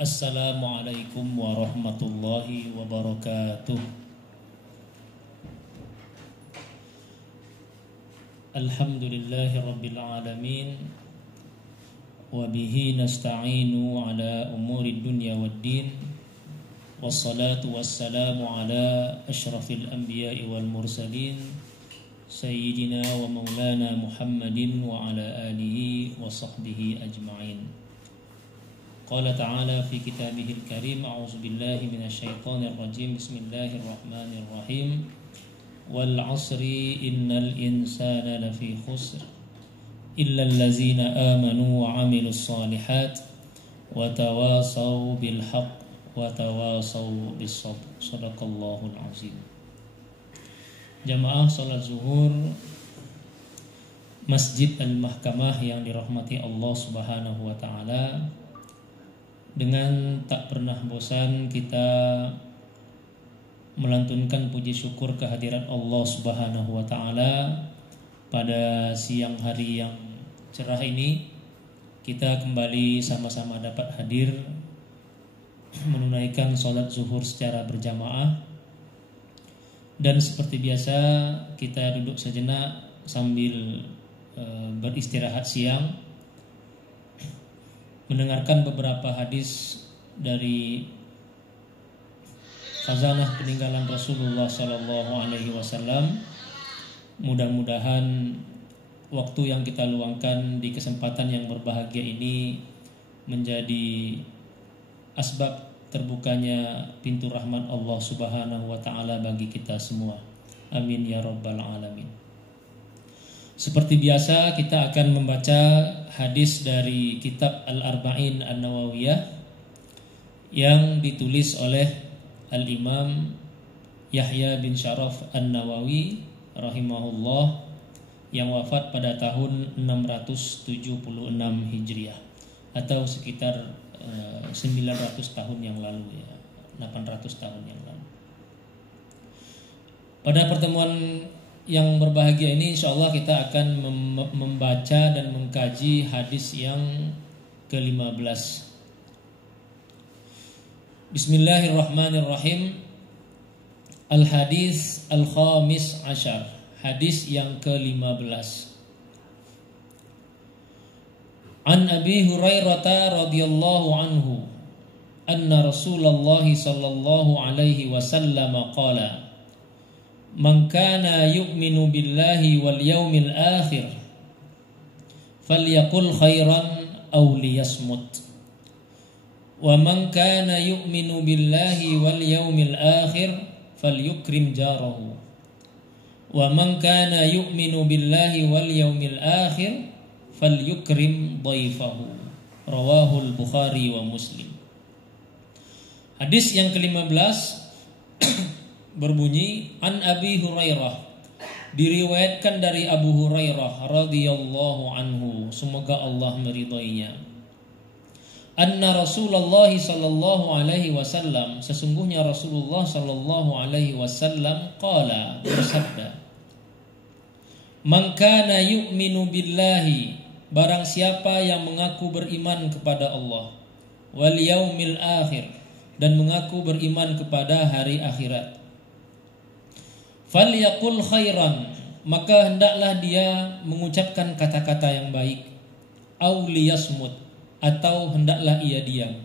Assalamualaikum warahmatullahi wabarakatuh. Alhamdulillahi rabbil alamin. Wabihi nasta'inu ala umuri dunya waddin. Wassalatu wassalamu ala ashrafil anbiya'i wal mursalin, Sayyidina wa maulana Muhammadin wa ala alihi wa sahbihi ajma'in. Qala ta'ala fi kitabihil karim, a'udzu billahi minasyaitonir rajim, bismillahirrahmanirrahim. Wal 'asri innal insana lafi khusr illa allazina amanu wa 'amilus shalihat wa tawasaw bil haqq wa tawasaw bis sabr. Shadaqallahul azim. Jamaah salat zuhur Masjid Al-Mahkamah yang dirahmati Allah Subhanahu wa taala, dengan tak pernah bosan kita melantunkan puji syukur kehadiran Allah Subhanahu wa taala. Pada siang hari yang cerah ini kita kembali sama-sama dapat hadir menunaikan salat zuhur secara berjamaah. Dan seperti biasa kita duduk sejenak sambil beristirahat siang, mendengarkan beberapa hadis dari khazanah peninggalan Rasulullah Sallallahu Alaihi Wasallam. Mudah-mudahan waktu yang kita luangkan di kesempatan yang berbahagia ini menjadi asbab terbukanya pintu rahmat Allah Subhanahu wa taala bagi kita semua. Amin ya rabbal alamin. Seperti biasa kita akan membaca hadis dari kitab Al-Arba'in An-Nawawiyah yang ditulis oleh Al-Imam Yahya bin Syaraf An-Nawawi rahimahullah, yang wafat pada tahun 676 Hijriah atau sekitar 900 tahun yang lalu, 800 tahun yang lalu. Pada pertemuan yang berbahagia ini insyaallah kita akan membaca dan mengkaji hadis yang ke-15. Bismillahirrahmanirrahim. Al-hadis al-khamis asyar, hadis yang ke-15. An Abi Hurairah radhiyallahu anhu anna Rasulullah sallallahu alaihi wasallam qala: Man kana yu'minu billahi wal yawmil akhir falyaqul khairan aw liyasmut. Wa man kana yu'minu billahi wal yawmil akhir falyukrim jarahu. Wa man kana yu'minu billahi wal yawmil akhir falyukrim dhaifahu. Rawahul Bukhari wa Muslim. Hadis yang ke-15 berbunyi An Abi Hurairah, diriwayatkan dari Abu Hurairah radhiyallahu anhu, semoga Allah meridainya. Anna Rasulullah sallallahu alaihi wasallam, sesungguhnya Rasulullah sallallahu alaihi wasallam qala, bersabda, Man kana yu'minu billahi, barang siapa yang mengaku beriman kepada Allah, wal yaumil akhir, dan mengaku beriman kepada hari akhirat, falyaqul khairan, maka hendaklah dia mengucapkan kata-kata yang baik, aw liyasmut, atau hendaklah ia diam.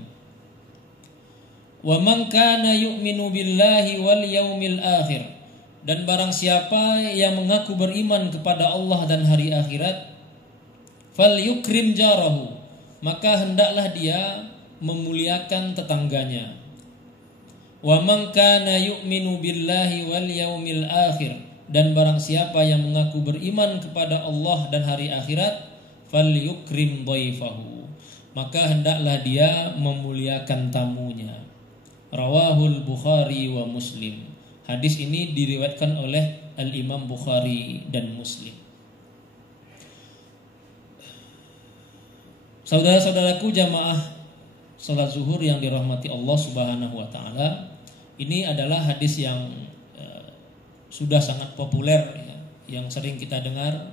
Wa man kana yu'minu billahi wal yaumil akhir, dan barang siapa yang mengaku beriman kepada Allah dan hari akhirat, falyukrim jarahu, maka hendaklah dia memuliakan tetangganya. Wa man kana yu'minu billahi wal yaumil akhir, dan barang siapa yang mengaku beriman kepada Allah dan hari akhirat, falyukrim dhaifahu, maka hendaklah dia memuliakan tamunya. Rawahul Bukhari wa Muslim. Hadis ini diriwayatkan oleh Al-Imam Bukhari dan Muslim. Saudara-saudaraku jamaah salat zuhur yang dirahmati Allah Subhanahu wa taala, ini adalah hadis yang sudah sangat populer, yang sering kita dengar,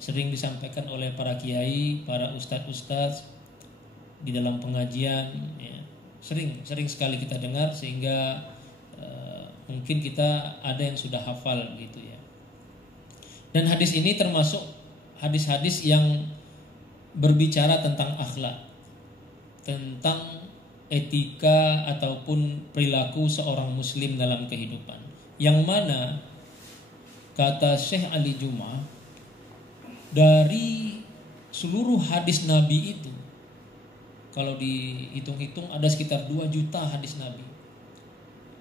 sering disampaikan oleh para kiai, para ustadz-ustadz di dalam pengajian, sering sekali kita dengar, sehingga mungkin kita ada yang sudah hafal gitu ya. Dan hadis ini termasuk hadis-hadis yang berbicara tentang akhlak, tentang etika ataupun perilaku seorang muslim dalam kehidupan. Yang mana kata Syekh Ali Juma, dari seluruh hadis Nabi itu, kalau dihitung-hitung ada sekitar 2 juta hadis Nabi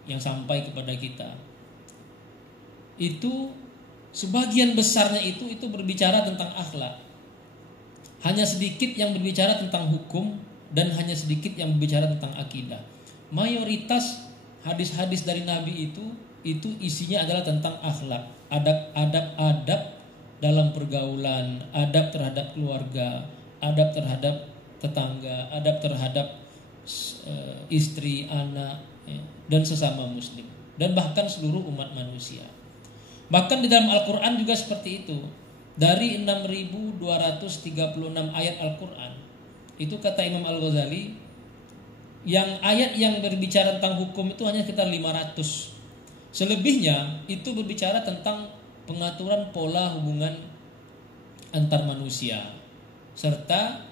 yang sampai kepada kita. Itu sebagian besarnya itu berbicara tentang akhlak. Hanya sedikit yang berbicara tentang hukum, dan hanya sedikit yang berbicara tentang akidah. Mayoritas hadis-hadis dari Nabi itu isinya adalah tentang akhlak, adab dalam pergaulan, adab terhadap keluarga, adab terhadap tetangga, adab terhadap istri, anak, ya, dan sesama muslim, dan bahkan seluruh umat manusia. Bahkan di dalam Al-Quran juga seperti itu. Dari 6.236 ayat Al-Quran, itu kata Imam Al-Ghazali, yang ayat yang berbicara tentang hukum itu hanya sekitar 500. Selebihnya itu berbicara tentang pengaturan pola hubungan antar manusia, serta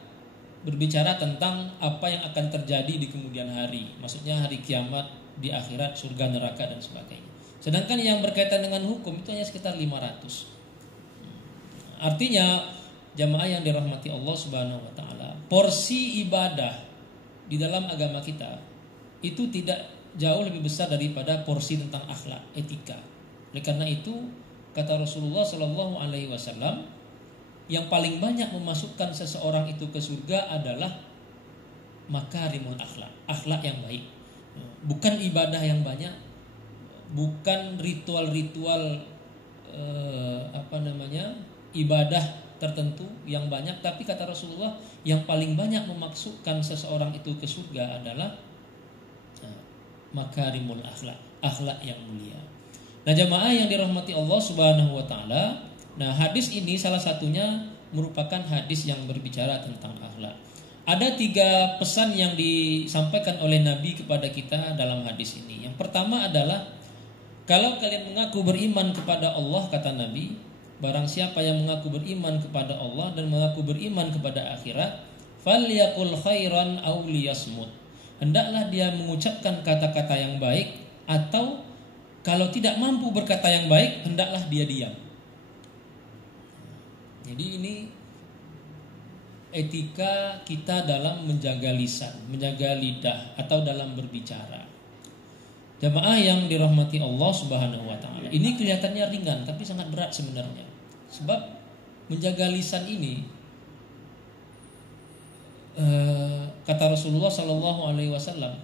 berbicara tentang apa yang akan terjadi di kemudian hari, maksudnya hari kiamat, di akhirat, surga, neraka, dan sebagainya. Sedangkan yang berkaitan dengan hukum itu hanya sekitar 500. Artinya jamaah yang dirahmati Allah Subhanahu wa taala, porsi ibadah di dalam agama kita itu tidak jauh lebih besar daripada porsi tentang akhlak, etika. Oleh karena itu kata Rasulullah sallallahu alaihi wasallam, yang paling banyak memasukkan seseorang itu ke surga adalah makarimul akhlak, akhlak yang baik. Bukan ibadah yang banyak, bukan ritual-ritual ibadah tertentu yang banyak, tapi kata Rasulullah yang paling banyak memasukkan seseorang itu ke surga adalah makarimul akhlak, akhlak yang mulia. Nah, jamaah yang dirahmati Allah Subhanahu wa taala, nah hadis ini salah satunya merupakan hadis yang berbicara tentang akhlak. Ada 3 pesan yang disampaikan oleh Nabi kepada kita dalam hadis ini. Yang pertama adalah, kalau kalian mengaku beriman kepada Allah, kata Nabi, barang siapa yang mengaku beriman kepada Allah dan mengaku beriman kepada akhirat, falyaqul khairan aw liyasmut. Hendaklah dia mengucapkan kata-kata yang baik, atau kalau tidak mampu berkata yang baik, hendaklah dia diam. Jadi ini etika kita dalam menjaga lisan, menjaga lidah, atau dalam berbicara. Jamaah yang dirahmati Allah Subhanahu wa taala, ini kelihatannya ringan tapi sangat berat sebenarnya. Sebab menjaga lisan ini, kata Rasulullah sallallahu alaihi wasallam,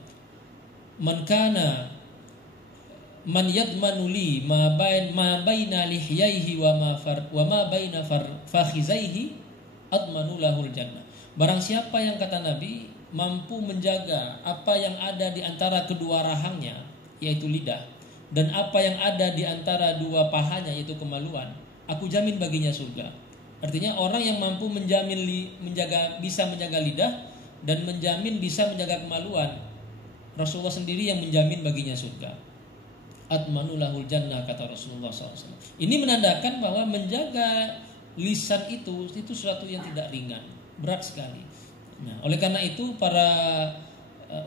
man yadmanu li ma baina lihyaihi wa ma baina fakhizaihi admanu lahul jannah. Barang siapa yang, kata Nabi, mampu menjaga apa yang ada di antara kedua rahangnya, yaitu lidah, dan apa yang ada di antara 2 pahanya, yaitu kemaluan, aku jamin baginya surga. Artinya orang yang mampu bisa menjaga lidah dan menjamin bisa menjaga kemaluan, Rasulullah sendiri yang menjamin baginya surga. Atmanu lahul jannah, kata Rasulullah SAW. Ini menandakan bahwa menjaga lisan itu sesuatu yang tidak ringan, berat sekali. Nah, oleh karena itu para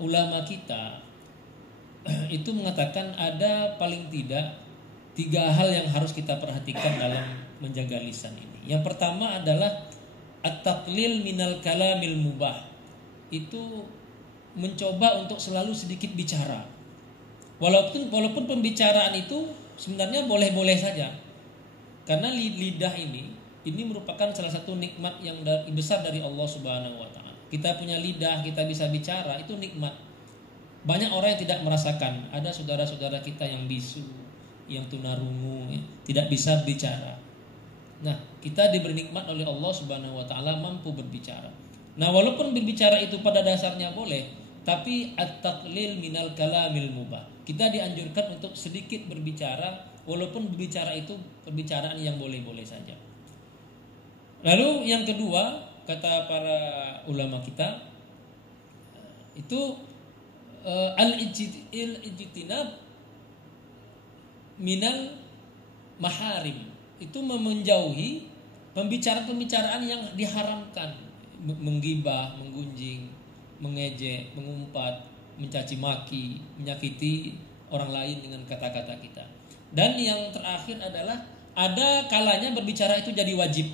ulama kita itu mengatakan ada paling tidak 3 hal yang harus kita perhatikan dalam menjaga lisan ini. Yang pertama adalah at-taqlil minal kalamil mubah. Itu mencoba untuk selalu sedikit bicara. Walaupun pembicaraan itu sebenarnya boleh-boleh saja. Karena lidah ini merupakan salah satu nikmat yang besar dari Allah Subhanahu wa taala. Kita punya lidah, kita bisa bicara, itu nikmat. Banyak orang yang tidak merasakan. Ada saudara-saudara kita yang bisu, yang tunarungu, tidak bisa bicara. Nah, kita diberi nikmat oleh Allah Subhanahu wa taala mampu berbicara. Nah, walaupun berbicara itu pada dasarnya boleh, tapi at-taqlil minal kalamil mubah. Kita dianjurkan untuk sedikit berbicara, walaupun berbicara itu perbicaraan yang boleh-boleh saja. Lalu yang kedua, kata para ulama kita, itu al-ijtinab minal maharim, itu menjauhi pembicaraan-pembicaraan yang diharamkan, menggibah, menggunjing, mengejek, mengumpat, mencaci maki, menyakiti orang lain dengan kata-kata kita. Dan yang terakhir adalah ada kalanya berbicara itu jadi wajib.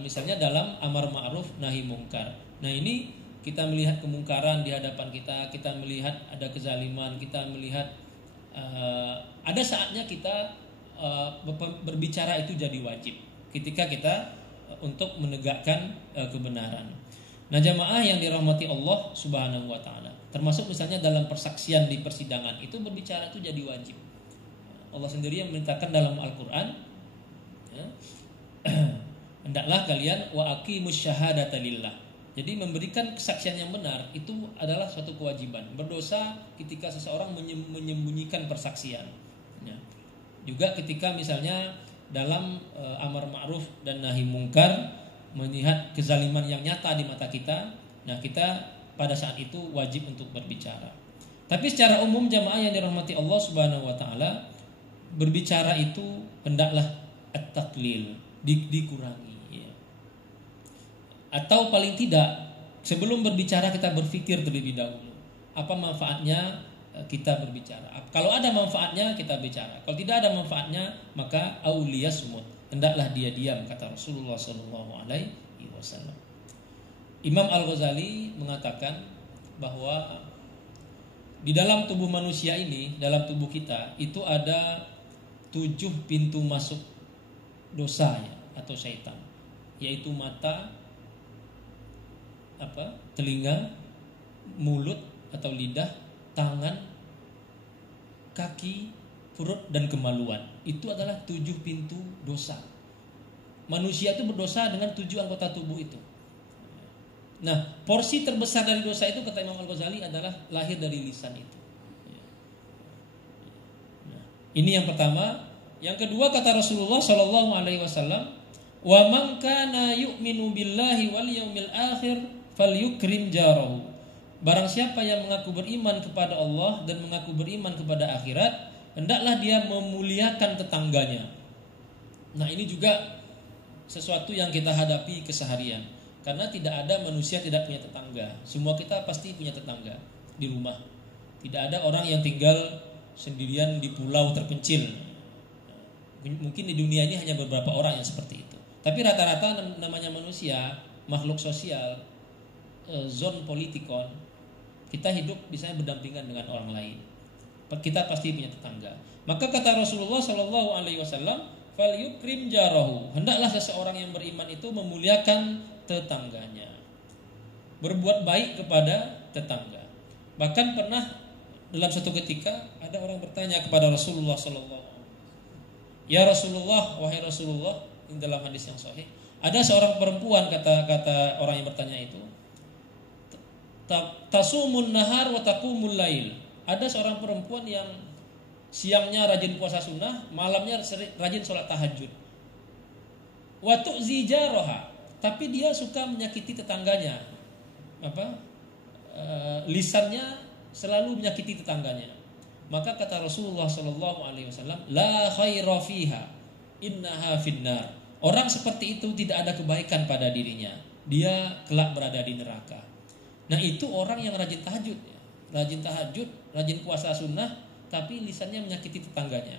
Misalnya dalam amar ma'ruf nahi mungkar. Nah, ini kita melihat kemungkaran di hadapan kita, kita melihat ada kezaliman, kita melihat ada saatnya kita berbicara itu jadi wajib ketika kita untuk menegakkan kebenaran. Nah, jamaah yang dirahmati Allah Subhanahu wa taala, termasuk misalnya dalam persaksian di persidangan itu berbicara itu jadi wajib. Allah sendiri yang memerintahkan dalam Al-Qur'an, ya, hendaklah kalian wa aqimus syahadata lillah. Jadi memberikan kesaksian yang benar itu adalah suatu kewajiban. Berdosa ketika seseorang menyembunyikan persaksian. Ya. Juga ketika misalnya dalam amar ma'ruf dan nahi mungkar, melihat kezaliman yang nyata di mata kita, nah kita pada saat itu wajib untuk berbicara. Tapi secara umum jamaah yang dirahmati Allah Subhanahu wa taala, berbicara itu hendaklah at-taqlil, dikurangi. Atau paling tidak sebelum berbicara kita berpikir terlebih dahulu apa manfaatnya kita berbicara. Kalau ada manfaatnya kita bicara. Kalau tidak ada manfaatnya maka auliya sumut, hendaklah dia diam, kata Rasulullah SAW. Imam Al-Ghazali mengatakan bahwa di dalam tubuh manusia ini, dalam tubuh kita itu ada 7 pintu masuk dosa ya, atau syaitan, yaitu mata, telinga, mulut atau lidah, tangan, kaki, perut, dan kemaluan. Itu adalah 7 pintu dosa. Manusia itu berdosa dengan 7 anggota tubuh itu. Nah, porsi terbesar dari dosa itu kata Imam Al-Ghazali adalah lahir dari lisan itu. Nah, ini yang pertama. Yang kedua kata Rasulullah SAW, wa man kana yu'minu billahi wal yaumil akhir falyukrim jarahu. Barang siapa yang mengaku beriman kepada Allah dan mengaku beriman kepada akhirat, hendaklah dia memuliakan tetangganya. Nah, ini juga sesuatu yang kita hadapi keseharian. Karena tidak ada manusia tidak punya tetangga. Semua kita pasti punya tetangga di rumah. Tidak ada orang yang tinggal sendirian di pulau terpencil. Mungkin di dunia ini hanya beberapa orang yang seperti itu. Tapi rata-rata namanya manusia, makhluk sosial, zon politikon, kita hidup misalnya berdampingan dengan orang lain. Kita pasti punya tetangga. Maka kata Rasulullah SAW, fal yukrim jarahu, hendaklah seseorang yang beriman itu memuliakan tetangganya, berbuat baik kepada tetangga. Bahkan pernah dalam suatu ketika ada orang bertanya kepada Rasulullah SAW, ya Rasulullah, wahai Rasulullah, ini dalam hadis yang sahih, ada seorang perempuan, kata orang yang bertanya itu, tasumun nahar wa taqumul lail. Ada seorang perempuan yang siangnya rajin puasa sunnah, malamnya rajin sholat tahajud. Wa tu'zi jaraha, tapi dia suka menyakiti tetangganya. Lisannya selalu menyakiti tetangganya. Maka kata Rasulullah SAW, la khaira fiha, innaha finnar. Orang seperti itu tidak ada kebaikan pada dirinya, dia kelak berada di neraka. Nah, itu orang yang rajin tahajud, rajin puasa sunnah, tapi lisannya menyakiti tetangganya.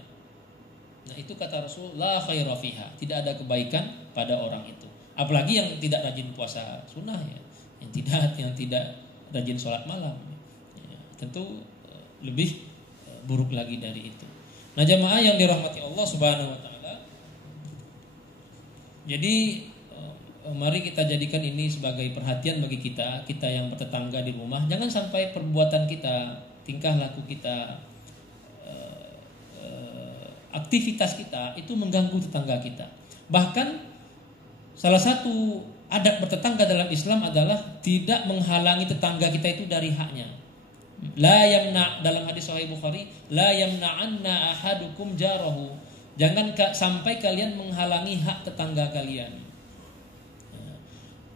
Nah, itu kata Rasul, la khaira fiha, tidak ada kebaikan pada orang itu. Apalagi yang tidak rajin puasa sunnah ya, yang tidak rajin sholat malam, ya, tentu lebih buruk lagi dari itu. Nah, jamaah yang dirahmati Allah Subhanahu wa taala, jadi mari kita jadikan ini sebagai perhatian bagi kita yang bertetangga di rumah. Jangan sampai perbuatan kita, tingkah laku kita, aktivitas kita itu mengganggu tetangga kita. Bahkan salah satu adab bertetangga dalam Islam adalah tidak menghalangi tetangga kita itu dari haknya. La yamna, dalam hadis Sahih Bukhari, la yamna'anna ahadukum jarahu. Jangan sampai kalian menghalangi hak tetangga kalian.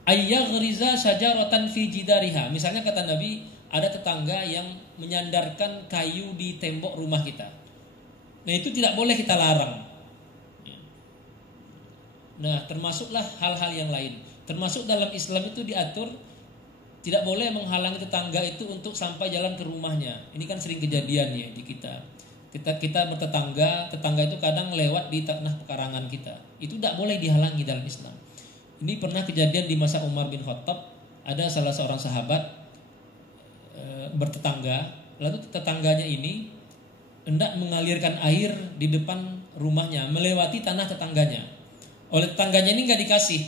ayyaghriza syajaratan fi jidariha. Misalnya kata Nabi, ada tetangga yang menyandarkan kayu di tembok rumah kita. Nah, itu tidak boleh kita larang. Nah, termasuklah hal-hal yang lain. Termasuk dalam Islam itu diatur tidak boleh menghalangi tetangga itu untuk sampai jalan ke rumahnya. Ini kan sering kejadian ya di kita. Kita bertetangga, tetangga itu kadang lewat di tanah pekarangan kita. Itu tidak boleh dihalangi dalam Islam. Ini pernah kejadian di masa Umar bin Khattab. Ada salah seorang sahabat bertetangga, lalu tetangganya ini hendak mengalirkan air di depan rumahnya, melewati tanah tetangganya. Oleh tetangganya ini nggak dikasih.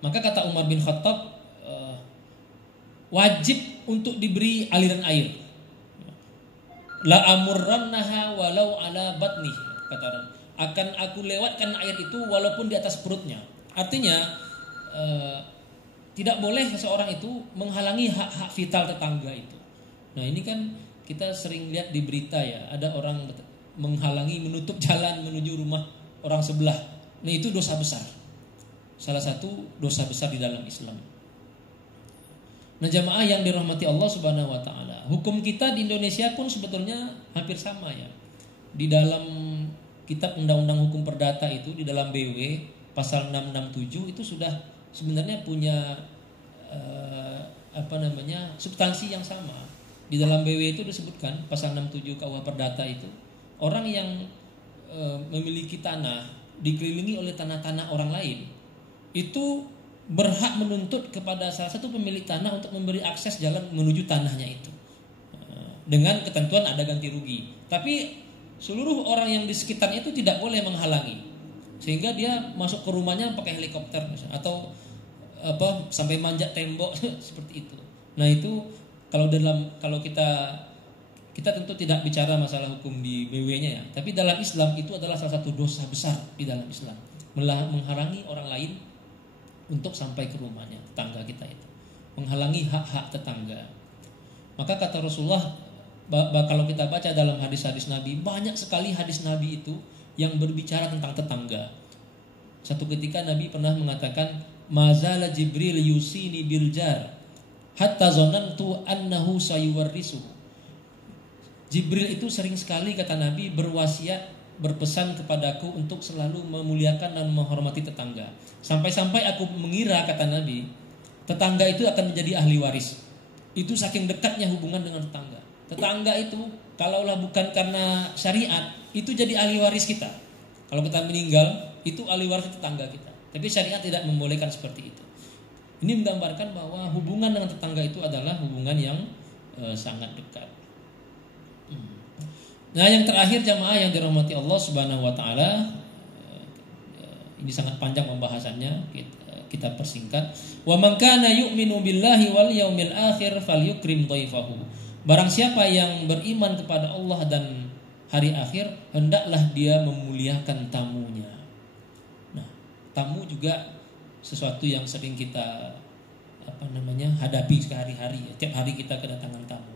Maka kata Umar bin Khattab, wajib untuk diberi aliran air. La amurrannaha walau ala batni, kata orang. Akan aku lewatkan air itu walaupun di atas perutnya. Artinya tidak boleh seseorang itu menghalangi hak-hak vital tetangga itu. Nah, ini kan kita sering lihat di berita ya, ada orang menghalangi, menutup jalan menuju rumah orang sebelah. Nah, itu dosa besar. Salah satu dosa besar di dalam Islam. Nah, jamaah yang dirahmati Allah Subhanahu wa taala, hukum kita di Indonesia pun sebetulnya hampir sama ya. Di dalam kitab Undang-Undang Hukum Perdata itu, di dalam BW pasal 667 itu sudah sebenarnya punya substansi yang sama. Di dalam BW itu disebutkan pasal 67 KUH Perdata itu, orang yang memiliki tanah dikelilingi oleh tanah-tanah orang lain itu berhak menuntut kepada salah satu pemilik tanah untuk memberi akses jalan menuju tanahnya itu, dengan ketentuan ada ganti rugi. Tapi seluruh orang yang di sekitarnya itu tidak boleh menghalangi, sehingga dia masuk ke rumahnya pakai helikopter misalnya, atau sampai manjat tembok seperti itu. Nah, itu kalau kita tentu tidak bicara masalah hukum di BW-nya ya, tapi dalam Islam itu adalah salah satu dosa besar di dalam Islam, menghalangi orang lain untuk sampai ke rumahnya, tetangga kita itu, menghalangi hak-hak tetangga. Maka kata Rasulullah, kalau kita baca dalam hadis-hadis Nabi, banyak sekali hadis Nabi itu yang berbicara tentang tetangga. Satu ketika Nabi pernah mengatakan, mazala Jibril yusini bil jar hatta zonantu annahu sayuwarrisu. Jibril itu sering sekali, kata Nabi, berwasiat, berpesan kepadaku untuk selalu memuliakan dan menghormati tetangga. Sampai-sampai aku mengira, kata Nabi, tetangga itu akan menjadi ahli waris. Itu saking dekatnya hubungan dengan tetangga. Tetangga itu kalaulah bukan karena syariat, itu jadi ahli waris kita. Kalau kita meninggal, itu ahli waris tetangga kita. Tapi syariat tidak membolehkan seperti itu. Ini menggambarkan bahwa hubungan dengan tetangga itu adalah hubungan yang sangat dekat. Nah, yang terakhir jamaah yang dirahmati Allah Subhanahu wa taala, ini sangat panjang pembahasannya, kita persingkat. Wa man kana yu'minu billahi wal yaumil akhir falyukrim dhaifahu. Barang siapa yang beriman kepada Allah dan hari akhir, hendaklah dia memuliakan tamunya. Nah, tamu juga sesuatu yang sering kita hadapi sehari-hari. Tiap hari kita kedatangan tamu.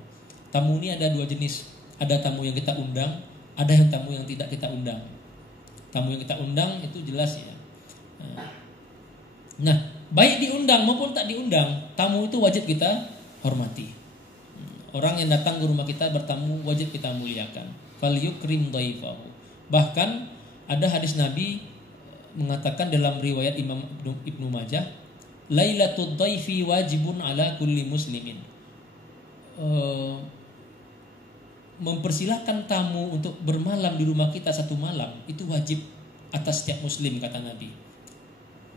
Tamu ini ada dua jenis. Ada tamu yang kita undang, ada yang tamu yang tidak kita undang. Tamu yang kita undang itu jelas ya. Nah, baik diundang maupun tak diundang, tamu itu wajib kita hormati. Orang yang datang ke rumah kita bertamu wajib kita muliakan. Falyukrim dhaifahu. Bahkan ada hadis Nabi mengatakan dalam riwayat Imam Ibnu Majah, lailatul dhaifi wajibun ala kulli muslimin. Mempersilahkan tamu untuk bermalam di rumah kita satu malam itu wajib atas setiap muslim, kata Nabi.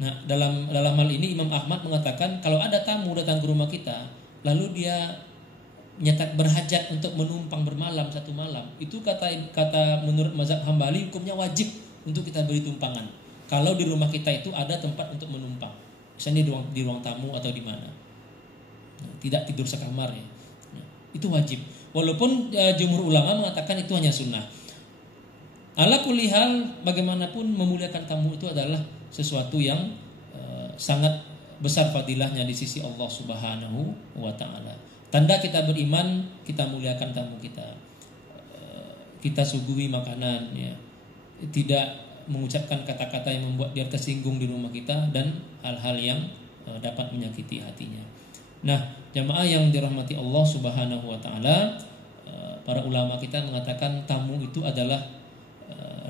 Nah, dalam hal ini Imam Ahmad mengatakan kalau ada tamu datang ke rumah kita lalu dia nyata berhajat untuk menumpang bermalam satu malam, itu kata menurut mazhab Hambali hukumnya wajib untuk kita beri tumpangan. Kalau di rumah kita itu ada tempat untuk menumpang, misalnya di ruang tamu atau di mana, tidak tidur sekamar ya, itu wajib. Walaupun jumhur ulama mengatakan itu hanya sunnah. Ala kulli hal, bagaimanapun memuliakan tamu itu adalah sesuatu yang sangat besar fadilahnya di sisi Allah Subhanahu wa taala. Tanda kita beriman, kita muliakan tamu kita. Kita suguhi makanan ya. Tidak mengucapkan kata-kata yang membuat dia tersinggung di rumah kita dan hal-hal yang dapat menyakiti hatinya. Nah, jamaah yang dirahmati Allah Subhanahu wa taala, para ulama kita mengatakan tamu itu adalah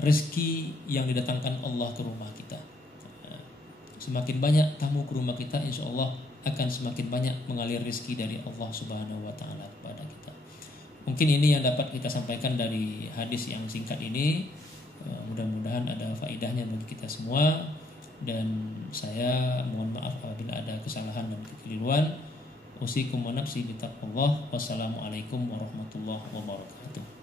rezeki yang didatangkan Allah ke rumah kita. Semakin banyak tamu ke rumah kita, insya Allah akan semakin banyak mengalir rezeki dari Allah Subhanahu wa taala kepada kita. Mungkin ini yang dapat kita sampaikan dari hadis yang singkat ini. Mudah-mudahan ada faedahnya bagi kita semua, dan saya mohon maaf apabila ada kesalahan dan kekeliruan. Usikum wa nafsi bitaqwallah. Wassalamualaikum warahmatullahi wabarakatuh.